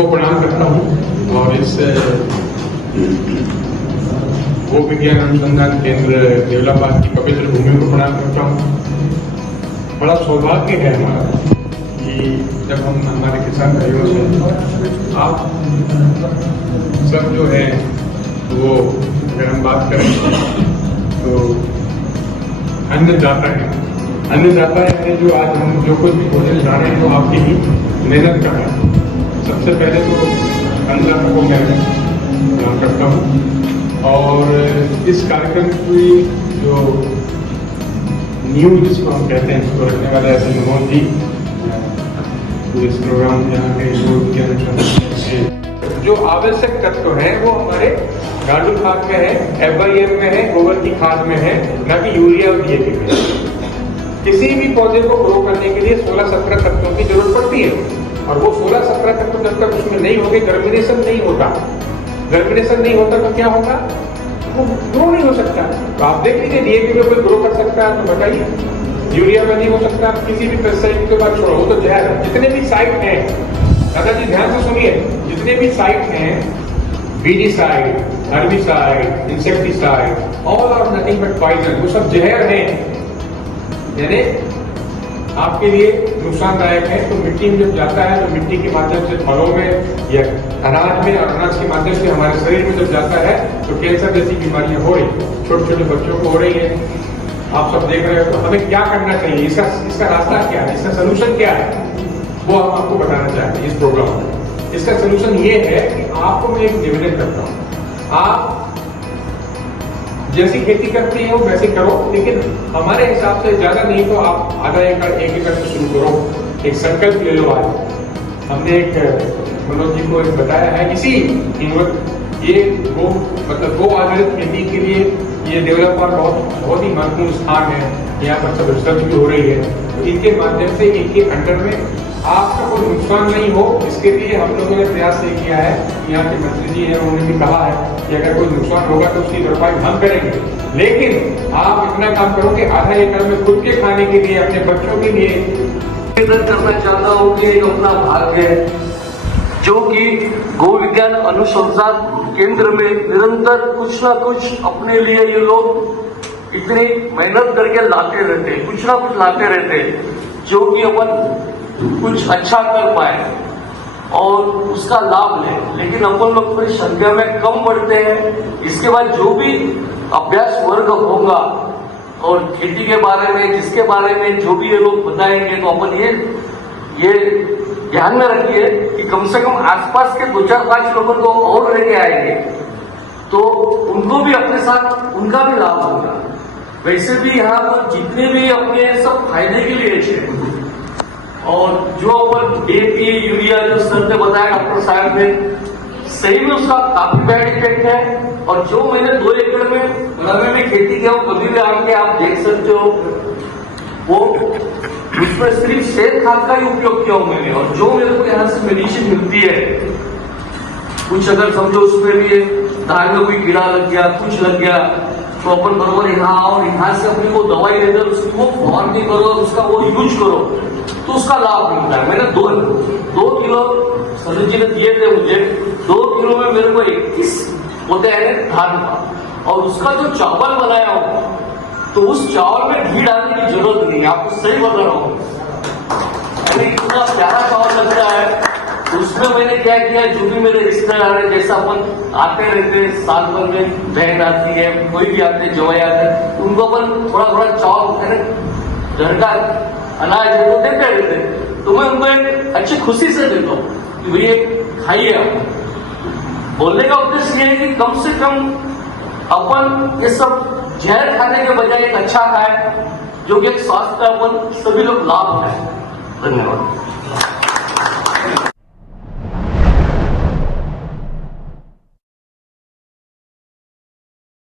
सबको प्रणाम करता हूँ और इस भू विज्ञान अनुसंधान केंद्र देवलाबाद की पवित्र भूमि को प्रणाम करता हूँ। बड़ा सौभाग्य है हमारा कि जब हम हमारे किसान भाइयों से आप सब जो है वो अगर हम बात करें तो अन्नदाता है जो आज हम जो कुछ भी भोजन खा रहे हैं वो आपकी ही मेहनत का है। सबसे पहले तो अन्नदाता को मैं प्रणाम करता हूँ और इस कार्यक्रम की जो न्यूज जिसको हम कहते हैं उसको रखने वाले ऐसे मोहन जी इस प्रोग्राम में यहाँ के जो आवश्यक तत्व हैं वो हमारे गांडू खाद में है, FIM में है, गोबर की खाद में है, न कि यूरिया और DAP में। किसी भी पौधे को ग्रो करने के लिए 16-17 तत्वों की जरूरत पड़ती है और वो 16-17 तत्व जब तक उसमें नहीं होंगे गर्मिनेशन नहीं होता तो क्या होगा, वो ग्रो नहीं हो सकता। तो आप देख लीजिए DAP में कोई ग्रो कर सकता है तो बताइए, यूरिया में नहीं हो सकता। किसी भी पेस्टिसाइड के बाद छोड़ो, वो तो जहर है। जितने भी साइट हैं, दादाजी ध्यान से सुनिए, जितने भी साइट हैं, weedicide, herbicide, insecticide, all are nothing but poison, वो सब जहर हैं, यानी आपके लिए नुकसानदायक है। तो मिट्टी में जब जाता है तो मिट्टी के माध्यम से फलों में या अनाज में और अनाज के माध्यम से हमारे शरीर में जब जाता है तो कैंसर जैसी बीमारियां हो रही, छोटे छोटे बच्चों को हो रही है। आप सब देख रहे हो। तो हमें क्या करना चाहिए, इसका रास्ता क्या है, इसका सोल्यूशन क्या है, वो हम आपको बताना चाहते हैं इस प्रोग्राम में। इसका सोल्यूशन ये है कि आपको मैं एक निवेदन करता हूँ, आप जैसी खेती करती हो वैसे करो, लेकिन हमारे हिसाब से ज्यादा नहीं तो आप आधा एकड़ 1 एकड़ से शुरू करो। एक संकल्प ले लो। आज हमने एक मनोज जी को बताया है, इसी ये गो आधारित खेती के लिए ये डेवलपर बहुत ही महत्वपूर्ण स्थान है। यहाँ पर सब रिसर्च भी हो रही है। तो इनके माध्यम से इनके अंडर में आपका कोई नुकसान नहीं हो, इसके लिए हम लोगों ने प्रयास ये किया है। यहाँ के मंत्री जी हैं, उन्होंने भी कहा है कि अगर कोई नुकसान होगा तो उसकी भरपाई हम करेंगे, लेकिन आप इतना काम करो कि आधा एकड़ में खुद के खाने के लिए, अपने बच्चों के लिए करना चाहता हूँ कि अपना भाग्य जो कि गो विज्ञान अनुसंधान केंद्र में निरंतर कुछ ना कुछ अपने लिए ये लोग इतनी मेहनत करके लाते रहते हैं, कुछ ना कुछ लाते रहते हैं जो कि अपन कुछ अच्छा कर पाए और उसका लाभ ले। लेकिन अपन लोग थोड़ी संख्या में कम बढ़ते हैं। इसके बाद जो भी अभ्यास वर्ग होगा और खेती के बारे में, जिसके बारे में जो भी ये लोग बताएंगे, तो अपन ये ध्यान में रखिए कि कम से कम आसपास के 2-4-5 लोगों को और लेके आएंगे तो उनको भी अपने साथ उनका भी लाभ होगा। वैसे भी यहाँ पर जितने भी अपने सब फायदे के लिए है और जो अपन DAP, यूरिया जो सर ने बताया, डॉक्टर साहब ने, सही में उसका काफी बैड इफेक्ट है। और जो मैंने 2 एकड़ में खेती किया हूँ, कभी भी आके आप देख सकते हो, वो उसमें सिर्फ शेर खाद का ही उपयोग किया हूं मैंने। और जो मेरे को यहाँ से मेडिसिन मिलती है, कुछ अगर समझो उसमें भी धान में कोई कीड़ा लग गया, कुछ लग गया, तो अपन बराबर यहाँ और यहाँ से अपने को दवाई देकर उसको फवारनी करो, उसका वो यूज करो तो उसका लाभ मिलता है। मैंने 2 किलो सर जी ने दिए थे मुझे, 2 किलो में मेरे को 21 होते हैं धान का। और उसका जो चावल बनाया हूं तो उस चावल में घी डालने की जरूरत नहीं है, आपको सही बता रहा हूँ। इतना प्यारा चावल लगता है। उसमें मैंने क्या किया, जो भी मेरे रिश्तेदार है, जैसा अपन आते रहते, साल भर में बहन आती है, कोई भी आते हैं, जवाई आते हैं, उनको अपन थोड़ा चावल घर का अनाज है वो देते रहते, तो मैं उनको एक अच्छी खुशी से देता हूँ कि भैया खाइए आप। बोलने का उद्देश्य ये है कि कम से कम अपन ये सब जहर खाने के बजाय एक अच्छा खाए, जो कि एक स्वास्थ्य का अपन सभी लोग लाभ उठाए। धन्यवाद।